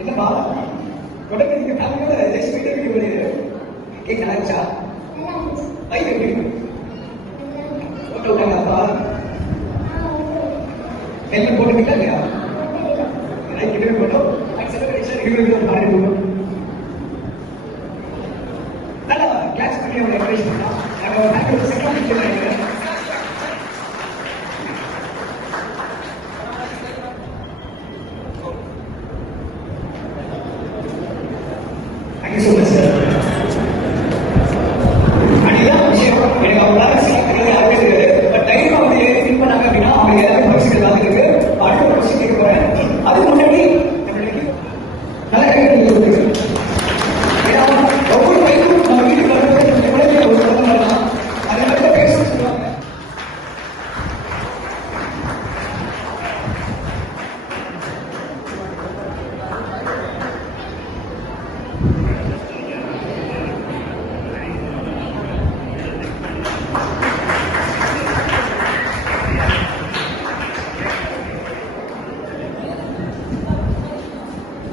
என்னப்பா உடனே நீங்க ஃபேமிலியோட ஜெயிச்சு போயிட்டு வீட்டுக்கு போயிடுது. கேக் நல்லா இருந்துச்சா? பைக் எப்படி போட்டு விட்டாங்கப்பா? ஹெல்மெட் போட்டுக்கிட்டா இல்லையா? போட்டோம் நல்லா கிளாஸ் பண்ணி அவங்க என்கரேஜ் பண்ணலாம். Thank you so much sir. அன்னைதான் விஷயம் எனக்கு அவங்களால சில யாருமே தெரியாது. பட் தைரியமா வந்து ஏன் ஃபீல் பண்ணாங்க அப்படின்னா அவங்க எல்லாரும் பரிசுகள் தான் இருக்கு. அடுத்த கொஸ்டின் கேட்க போறேன். அதுக்கு முன்னாடி நல்ல கைகள் கொடுத்துருக்கு. ஏன்னா ஒவ்வொரு கைக்கும் நம்ம வீட்டுக்கு வரும்போது குழந்தைய ஒரு குழந்தை வரலாம். அதை மட்டும் பேசணும்னு சொல்லுவாங்க.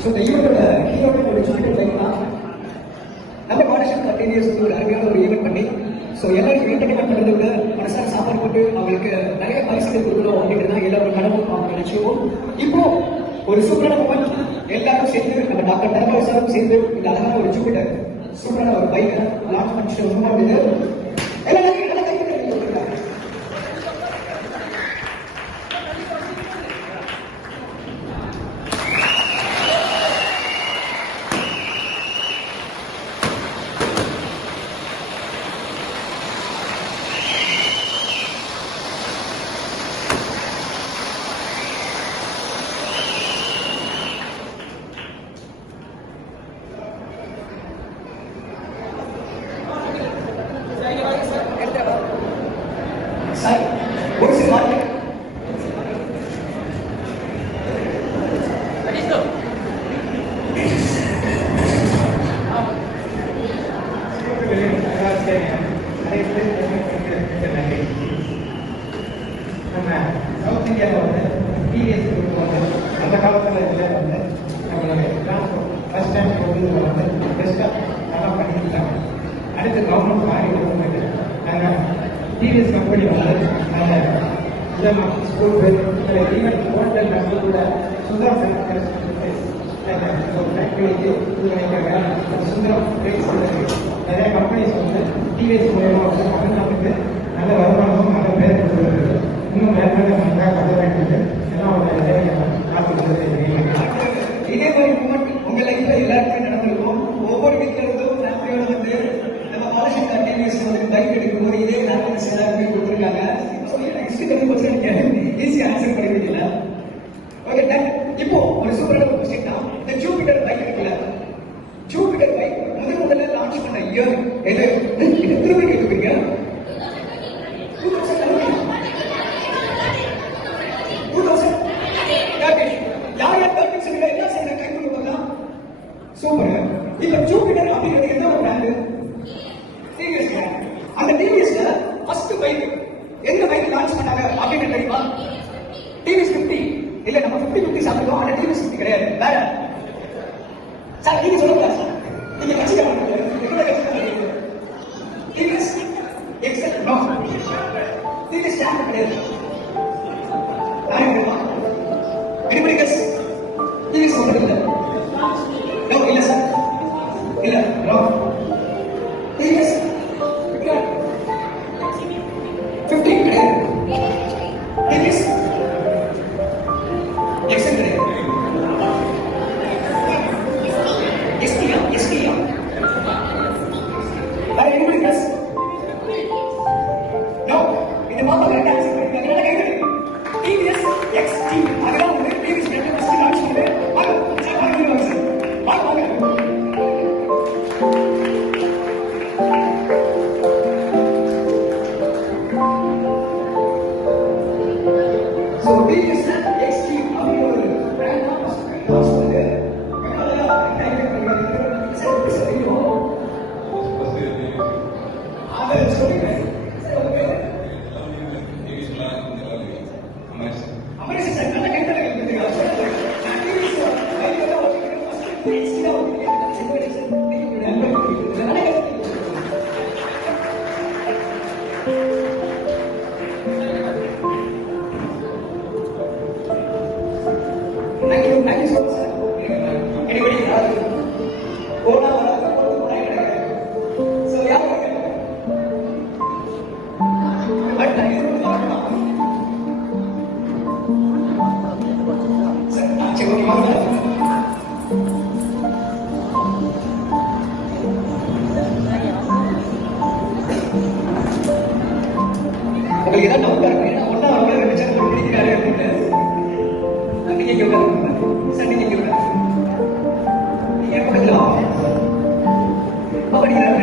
ஸோ இந்த ஈவெண்டோட ஹீரோட ஒரு ஜூனியர் லைஃப்னா நம்ம காலேஜ் 13 இயர்ஸ் ஒரு அருமையான ஒரு ஈவெண்ட் பண்ணி ஸோ எல்லாருக்கும் என்டர்டைன்மெண்ட் பண்ணுறதை விட மனசார சாப்பாடு போட்டு அவங்களுக்கு நிறைய பரிசுகள் கொடுக்கணும் அப்படின்றது தான் எல்லாரோட கனவும் அவங்க நினைச்சுவோம். இப்போ ஒரு சூப்பரான மூமெண்ட் எல்லாரும் சேர்ந்து நம்ம டாக்டர் தரபால் சாரும் சேர்ந்து இந்த அழகான ஒரு ஜூபிட்டர் சூப்பரான ஒரு பைக்கை லான்ச் பண்ணிட்டு ரொம்ப முடியுது. எல்லாரும் சார் ஒரு சில வார்த்தை நம்ம சவுத் இந்தியாவில் வந்து டிவிஎஸ் வந்து அந்த காலத்தில் இதில் வந்து நம்மளுடைய ஃபர்ஸ்ட் டைம் வந்து பெஸ்ட்டாக நல்லா பண்ணியிருக்காங்க. அடுத்து கவர்மெண்ட் மாறி வரும்போது நாங்கள் டிவிஎஸ் கம்பெனி வந்து அந்த ஸ்கூல் பேர் ஈவெண்ட் ஹோட்டல் நம்ம கூட சுந்தரம் ஃபேக்டரி வச்சு சுந்தரம் நிறைய கம்பெனிஸ் வந்து டிவிஎஸ் மூலமாக வந்து தமிழ்நாட்டுக்கு நல்ல வருமானமும் நல்ல பேர் கொடுத்துருக்கு. இன்னும் மேற்கொண்டு கதை வேண்டியது எல்லாம் ஒரு இதே மாதிரி மூமெண்ட் உங்க லைஃப்ல எல்லாருக்குமே நடந்திருக்கும். ஒவ்வொரு வீட்டில இருந்தும் ஃபேமிலியோட வந்து நம்ம காலேஜ் 13 இயர்ஸ் வந்து பைக் எடுக்கும்போது இதே ஹாப்பினஸ் எல்லாருமே கொடுத்துருக்காங்க. நெக்ஸ்ட் 10% ஈஸி ஆன்சர் பண்ணிருக்கீங்களா? Okay done. இப்போ ஒரு சூப்பரான கொஸ்டின் தான். இந்த ஜூபிட்டர் பைக் இருக்குல்ல, ஜூபிட்டர் பைக் முதல்ல லான்ச் பண்ண இயர் எது? திரும்ப கேட்டுப்பீங்க. 2013. யார் யார் 13 சொல்லுங்க. என்ன செய்யற கை கொடுக்கலாம். சூப்பர். இப்ப ஜூபிட்டர் அப்படிங்கிறது என்ன ஒரு பிராண்ட்? TVS brand. அந்த டிவிஎஸ்ல ஃபர்ஸ்ட் பைக் எந்த பைக் லான்ச் பண்ணாங்க அப்படின்னு தெரியுமா? டிவிஎஸ் 50. இல்ல நம்ம 50 சாப்பிடுவோம். அந்த டிவிஎஸ் 50 கிடையாது. வேற சார் நீங்க சொல்லுங்க சார். நீங்க கட்சிக்காரங்க என்னோட கட்சிக்காரங்க. TVS Excel no. TVS stand கிடையாது. யாரும் தெரியுமா? anybody guess? டிவிஎஸ் ஒன்று இல்லை. நோ இல்ல சார். இல்ல நோ. டிவிஎஸ் 50 கிடையாது. டிவிஎஸ் எக்ஸல் கிடையாது. எஸ்பியா வேற anybody guess? நோ. இந்த மாப்பா கரெக்ட் ஆன்சர் பண்ணிருக்காங்க. டிவிஎஸ் எக்ஸ்டி அதுதான் வந்து TVS Thank you so much, sir. Anybody else? Ona wala ko so yeah. But I don't know. Sir, check out my உங்களுக்கு ஏதாவது doubt இருக்கு ஒன்னா அவங்க ரெண்டு சேனல் பிடிக்கிறாரு அப்படின்னு நீங்க இங்க உட்காருங்க சார் நீங்க இங்க உட்காருங்க நீங்க பக்கத்துல வாங்க படிக்கிறாங்க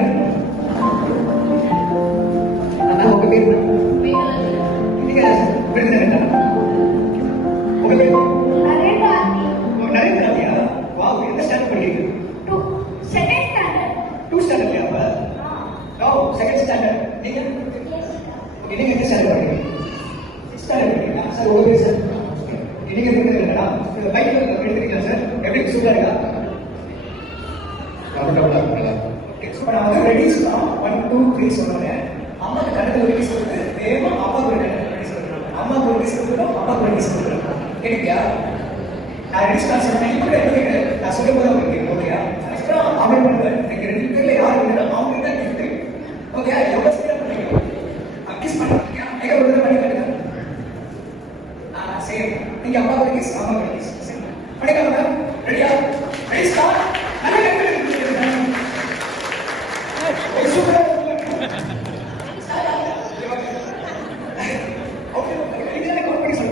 அதான் உங்க பேர் நீங்க விருதுநகர் உங்க பேர் நரேந்திராவியா வா எந்த ஸ்டாண்டர்ட் படிக்கிறீங்க டூ ஸ்டாண்டர்ட்லையா அப்ப செகண்ட் ஸ்டாண்டர்ட் நீங்க நீங்க எந்த ஸ்டாண்டர்ட் படிக்கிறீங்க சிக்ஸ்த் ஸ்டாண்டர்ட் படிக்கிறீங்களா சார் உங்க பேர் சார் நீங்க விருதுநகரா பைக்ல எடுத்துக்கிறீங்களா சார் எப்படி சூப்பரா இருக்கா நான் வந்து ரெடிஸ் தான் 1 2 3 சொன்னேன் அம்மாக்கு கணக்கு ரெடிஸ் கொடுத்து வேகமா அப்பாவுக்கு ரெடிஸ் கொடுக்குறாங்க அம்மாவுக்கு ரெடிஸ் கொடுக்குறோம் அப்பாவுக்கு ரெடிஸ் கொடுக்குறோம் கேட்குறியா நான் ரெடிஸ் தான் சொன்னேன் இப்போ எடுத்துக்கிட்டு நான் சொல்லும் போது உங்களுக்கு ஓகேயா எக்ஸ்ட்ரா அமல் பண்ணுவேன் எனக்கு ரெண்டு பேர்ல யார் வேணும் அவங்க தான் கிஃப்ட் ஓகே எவ்வளோ ஸ்பீடாக பண்ணீங்க கிஸ் பண்ணுறீங்க எங்கே ஒரு தடவை பண்ணி கட்டுங்க சரி நீங்க அப்பாவுக்கு கிஸ் அம்மாவுக்கு கிஸ் பண்ணிக்கலாம் மேடம் ரெடியா ரெடி ஸ்டார்ட் நல்லா கேட்குறேன்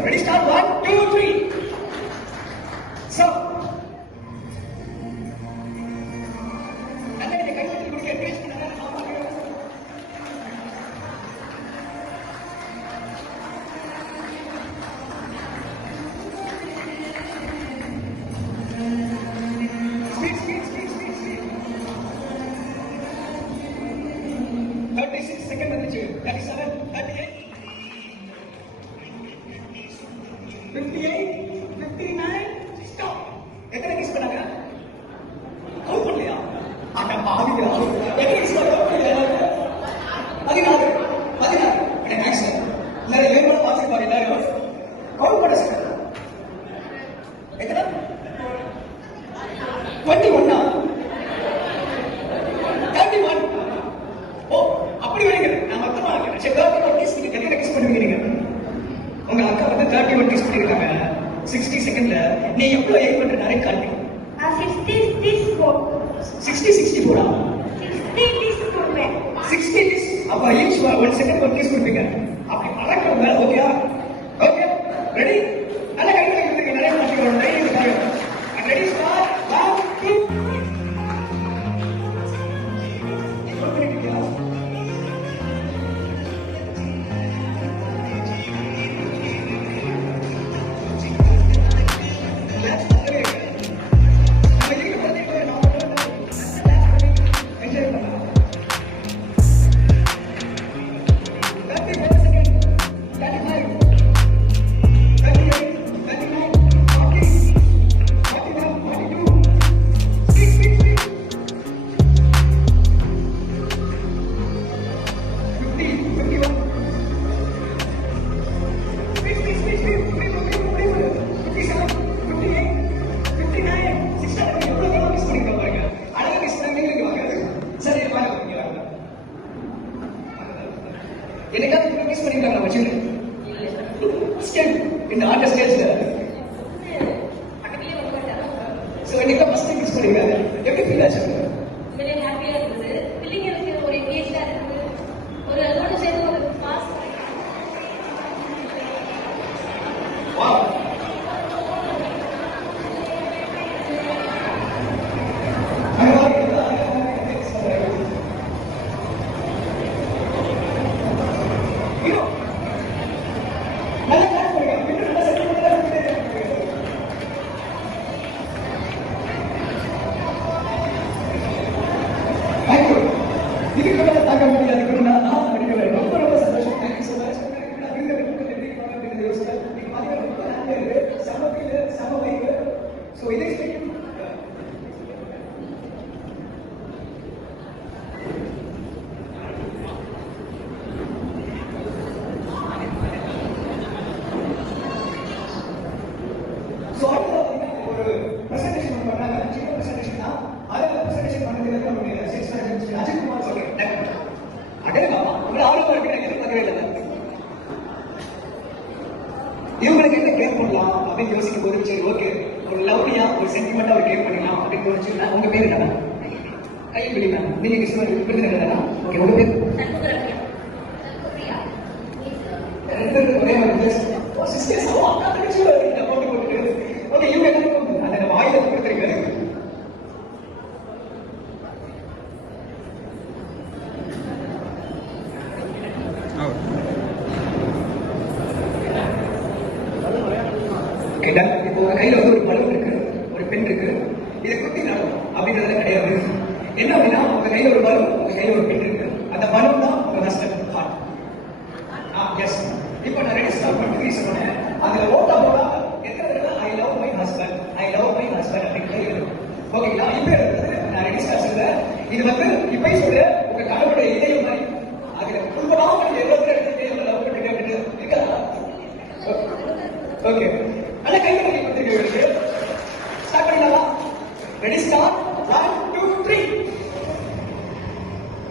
Ready, start, 1, 2, 3. So, and then the guy will get rich. Speed. 36 seconds, 37, 38. 58, 59, stop. எத்தனை கிஸ் பண்ணாங்க? கவுண்ட் பண்ணலையா? அட பாவிங்களா. எத்தனை கிஸ் பண்ணாங்க? 16. எனக்கு ஆக்சன். எல்லாரும் ஏன் கூட பாத்துப்பாங்க எல்லாரும். கவுண்ட் பண்ண சொல்லுங்க. எத்தனை? 21. 31. ஓ, அப்படி வரீங்க. நான் மொத்தமா சரி 31 கிஸ் நீங்க எத்தனை கிஸ் பண்ணுவீங்க நீங்க? உங்க அக்கா வந்து 31 கிஸ் பண்ணிருக்காங்க 60 செகண்ட்ல நீ எவ்வளவு எய்ம் பண்ற நிறைய காட்டி 60 64 60 கிஸ் அப்ப ஈச் 1 செகண்ட் ஒரு கிஸ் கொடுப்பீங்க அப்படி பழக்கம் மேல ஓகேயா ஓகே ரெடி நல்ல கையில கொடுத்துங்க நிறைய மாட்டிக்கிறோம் டைம் ரெடி ஸ்டார்ட் 1 2 என்னைக்காவது மிஸ் பண்ணிருக்காங்க வச்சுங்க இந்த ஆர்ட் ஸ்டேஜ்ல சோ என்னைக்கா ஃபர்ஸ்ட் மிஸ் பண்ணிருக்காங்க எப்படி ஃபீல் ஆச்சு வெரி ஹாப்பியா இருந்தது பிள்ளைங்களுக்கு ஒரு எங்கேஜா இருக்கு ஒரு அதோட சேர்ந்து ஒரு பாஸ் வாவ் ஒரு பிரசன்டேஷன் பண்ணாங்க, சின்ன பிரசன்டேஷன் தான். அதில் பிரசன்டேஷன் பண்ணதுக்கு நம்மளுடைய சேல்ஸ் அஜித்குமார் சொல்றேன். அடே பாப்பா, உங்களை ஆர்வமா இருக்கிறேன், எதிர்பார்க்கவே இல்லை. இவங்களுக்கு என்ன கேம் பண்ணலாம் அப்படின்னு யோசிக்கும் போது சரி ஓகே ஒரு லவ்லியா ஒரு சென்டிமெண்டா ஒரு கேம் பண்ணலாம் அப்படின்னு தோணுச்சுன்னா உங்க பேர் என்ன? கை விழிங்க. நீங்க கிருஷ்ணன் விருதுநகர். ஓகே, உங்க பேர்? ஒரே மாதிரி ஓகே, இவங்க என்ன அந்த வாயில கொடுத்துருக்காரு. கேட்டா இப்போ உங்க கையில வந்து ஒரு பலூன் இருக்கு, ஒரு பென் இருக்கு, இதை குத்தி நடக்கும் அப்படின்றதுல கிடையாது. என்ன அப்படின்னா உங்க கையில ஒரு பலூன், உங்க கையில ஒரு பென் இருக்கு, அந்த பலூன் தான் உங்க ஹஸ்பண்ட் ஹார்ட். எஸ், இப்போ நான் ரெடி ஸ்டார்ட் பண்ணி சொன்னேன். அதுல ஓட்டா போடா எத்தனை தடவை I love my husband, I love my husband அப்படின்னு இருக்கு. ஓகேங்களா? இப்போ நான் ரெடி ஸ்டார்ட் சொல்றேன். இது வந்து இப்போ சொல்ற உங்க கணவனுடைய இதயம் மாதிரி அதுல உண்மையாக எவ்வளவு இடத்துல லவ் பண்ணிட்டு அப்படின்னு இருக்கா? ஓகே, நல்ல கை தட்டி கொடுத்துருக்கு. ஸ்டார்ட் பண்ணலாமா? Ready start. 1 2 3.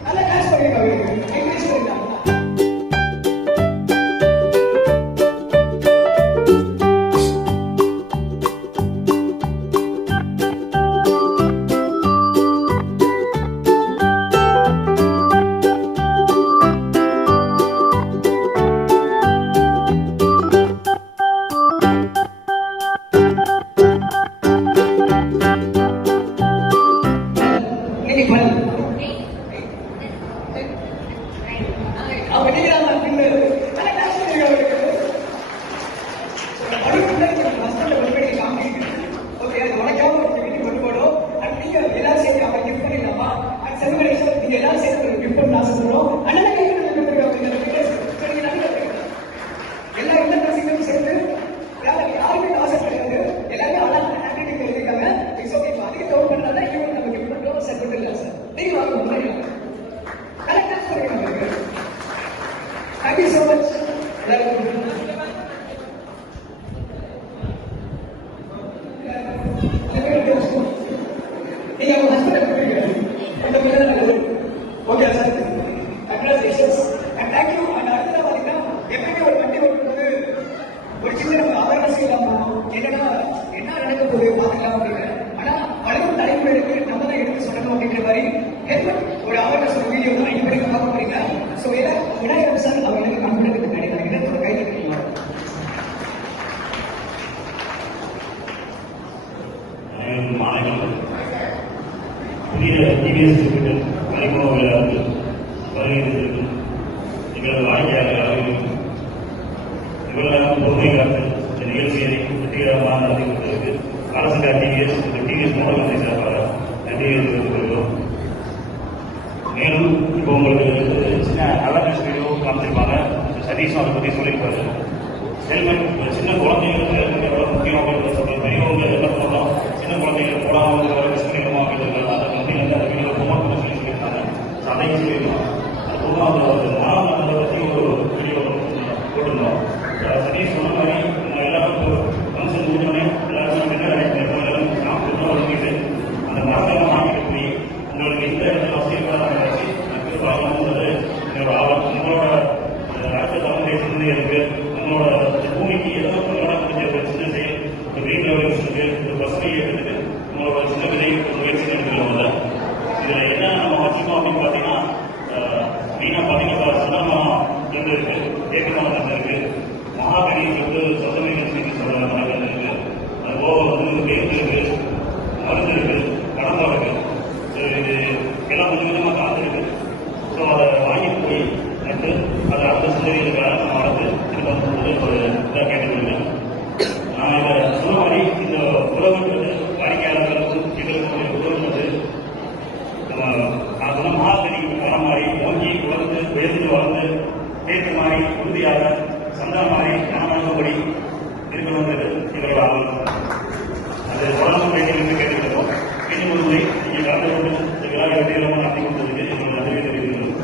நல்ல கிளாஸ் பண்ணிருக்காங்க. இங்கிலீஷ் பண்ணிருக்காங்க. Thank you so much. Okay, sir. Congratulations. And thank you. And அடுத்ததா பாத்தீங்கன்னா எப்பவுமே ஒரு வண்டி ஓட்டும்போது ஒரு சின்ன நம்ம அவேர்னஸ் இல்லாம என்னன்னா என்ன நடக்க போகுது பாத்துக்கலாம் அப்படின்னு. ஆனா வளரும் தலைமுறைக்கு நம்ம தான் எடுத்து சொல்லணும் அப்படிங்கிற மாதிரி ஹெல்மெட் ஒரு அவேர்னஸ் ஒரு வீடியோ தான் இப்படி பார்க்க போறீங்க. ஸோ விநாயகர் சார் அவர் எனக்கு கான்ஃபிடென்ட் பின்னாடி நான் இடத்தோட கை தட்டிக்கலாம். புதிய டிவிஎஸ் அறிமுகவிழாவில் வருகிறது எங்களது வாடிக்கையாளர்களும் இவ்வளவு பொறுமை காத்து இந்த நிகழ்ச்சியை வெற்றிகரமாக நடத்தி கொடுத்ததற்கு அரசு டிவிஎஸ் இந்த டிவிஎஸ் மூலத்தை சார்பாக நன்றி தெரிவித்துக் கொள்கிறோம். மேலும் இப்போ உங்களுக்கு சின்ன அவேர்னஸ் வீடியோ காமிச்சிருப்பாங்க. சதீஷும் அதை பற்றி சொல்லியிருப்பாரு. ஹெல்மெட் சின்ன குழந்தைங்களுக்கு ஹெல்மெட் எவ்வளோ முக்கியம் அப்படின்னு சொல்றது. பெரியவங்க என்ன பண்ணலாம், சின்ன குழந்தைகள் போடாமல் கஷ்டமா அப்படிங்கிறது அதை வந்து அந்த வீடியோ ப்ரொமோட் பண்ண சொல்லியிருக்காங்க. அதையும் சொல்லியிருக்கோம். அதுபோக அந்த மாணவர்களை பற்றி ஒரு வீடியோ போட்டிருந்தோம். சதீஷ் சொன்ன மாதிரி நம்ம எல்லாருக்கும் ஃபங்க்ஷன் முடிஞ்சோடனே எல்லாருக்கும் என்ன ஒதுக்கிட்டு அந்த மரத்தை வாங்கிட்டு போய் உங்களுக்கு எந்த இடத்துல வசதியாக வச்சு வாங்கணுன்றது என்னோட ஆவல். உங்களோட ராஷ்டிர தமிழ் இருக்கு. உங்களோட பூமிக்கு ஏதோ ஒரு சின்ன செயல் ஒரு கிரீன் ரெவல்யூஷனுக்கு ஒரு பசுமை எடுத்துட்டு உங்களோட சின்ன விதை முயற்சி எடுத்துக்கிறவங்க. இதில் என்ன நம்ம வச்சுக்கோம் அப்படின்னு பார்த்தீங்கன்னா மெயினாக பார்த்தீங்கன்னா சின்னமரம் இருந்து இருக்கு, ஏக்கமரம் இருந்து இருக்கு, மகாகனி வந்து சொந்தமை நிகழ்ச்சி சொல்ற மரங்கள் இருக்கு. அதுபோக வந்து வேந்து இருக்கு, மருந்து இருக்கு, கடம்பம் இருக்கு. இது எல்லாம் கொஞ்சம் கொஞ்சமாக கலந்துருக்கு. ஸோ அதை வாங்கிட்டு போய் நட்டு அதை அடுத்த சந்ததிகளுக்காக நம்ம வளர்த்து திரும்ப ஒரு இதாக கேட்டுக்கொள்கிறேன். நான் இதை சொன்ன மாதிரி இந்த உறவுன்றது வாடிக்கையாளர்களுக்கும் எங்களுக்கும் உறவுன்றது நான் சொன்ன மகாகனிக்கு போன மாதிரி ஓங்கி உலர்ந்து உயர்ந்து வளர்ந்து தேக்கு மாதிரி உறுதியாக சந்தனம் மாதிரி கனமானபடி இருக்கணுன்றது எங்களோட ஆவல். அது தொடர்ந்து வேண்டிய கேட்டுக்கிறோம். மீண்டும் ஒரு முறை நீங்கள் கலந்து கொண்டு இந்த விழாவை வெற்றிகரமாக நடத்தி கொடுத்ததுக்கு எங்களோட நன்றி தெரிவிக்கிறோம்.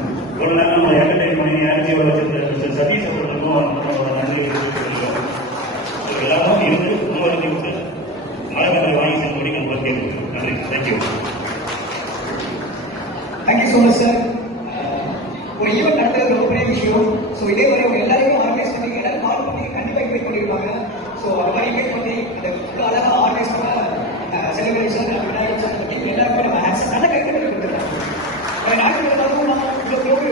ஒரு நேரம் நம்ம என்டர்டைன் பண்ணி யாருக்கு வச்சிருந்த சதீஷ் அவர்களுக்கும் நன்றி தெரிவிக்கிறோம். நன்றி. Thank you. Thank you so much sir. ஒரு ஈவெண்ட் நடத்துறது ரொம்ப பெரிய விஷயம். ஸோ இதே மாதிரி அவங்க எல்லாரையும் ஆர்கனைஸ் பண்ணி எல்லாரும் கால் பண்ணி கண்டிப்பாக இன்வைட் பண்ணியிருப்பாங்க. ஸோ அது மாதிரி இன்வைட் பண்ணி அந்த அழகாக ஆர்கனைஸ் பண்ண செலிபிரேஷன் விநாயகர் சதுர்த்தி எல்லாருமே நம்ம ஹேட்ஸ் நல்ல கைது பண்ணி கொடுத்துருக்காங்க. நாட்டுக்கு இருந்தாலும் நான் இவ்வளோ க்ளோடு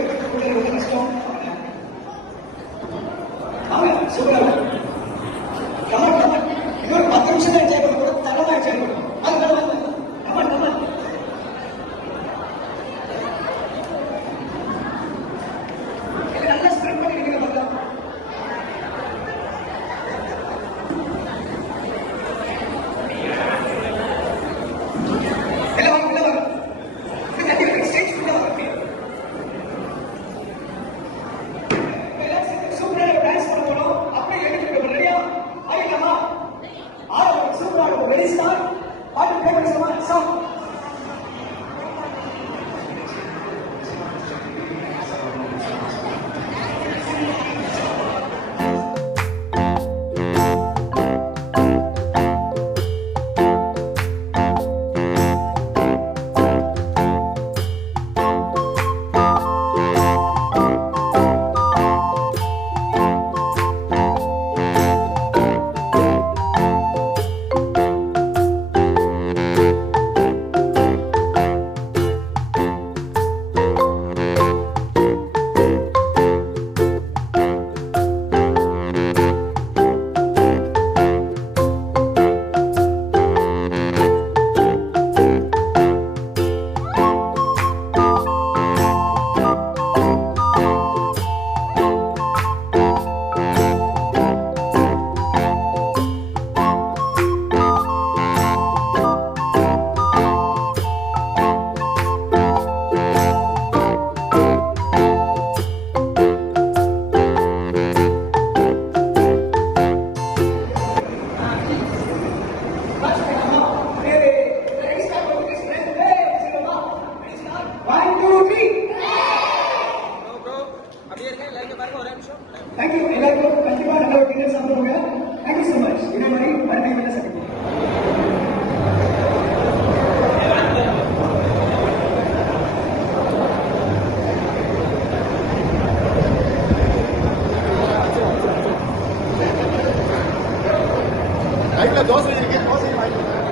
ரொம்ப கஷ்டம். வாங்க சூப்பராக கமல் கமல் இன்னொரு 10 நிமிஷம் தான் என்ஜாய் பண்ண கூட தரமாக என்ஜாய் பண்ணுவோம். அது கமல் கமல் நல்லா ஸ்ப்ரெட் பண்ணிக்கிட்டு பார்க்கலாம். எல்லாம் வாங்க எல்லாம் வாங்க கண்டிப்பாக ஸ்டேஜ் ஃபுல்லாக வாங்க. சூப்பராக டான்ஸ் பண்ண போறோம். அப்படியே எடுத்துக்கிட்டு ரெடியா ஆயிடலாமா? ஆரம்பம் சூப்பராக வெரி ஸ்டார் பாட்டு ப்ளே பண்ணி சாங் தேங்க்யூ. எல்லாருக்கும் கண்டிப்பாக நல்ல ஒரு டின்னர் சாப்பிடுவாங்க. Thank you so much. இதே மாதிரி மறுபடியும் என்ன சந்திப்போம். தோசை இருக்கு, தோசை வாங்கிக்கலாம்.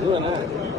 Dua,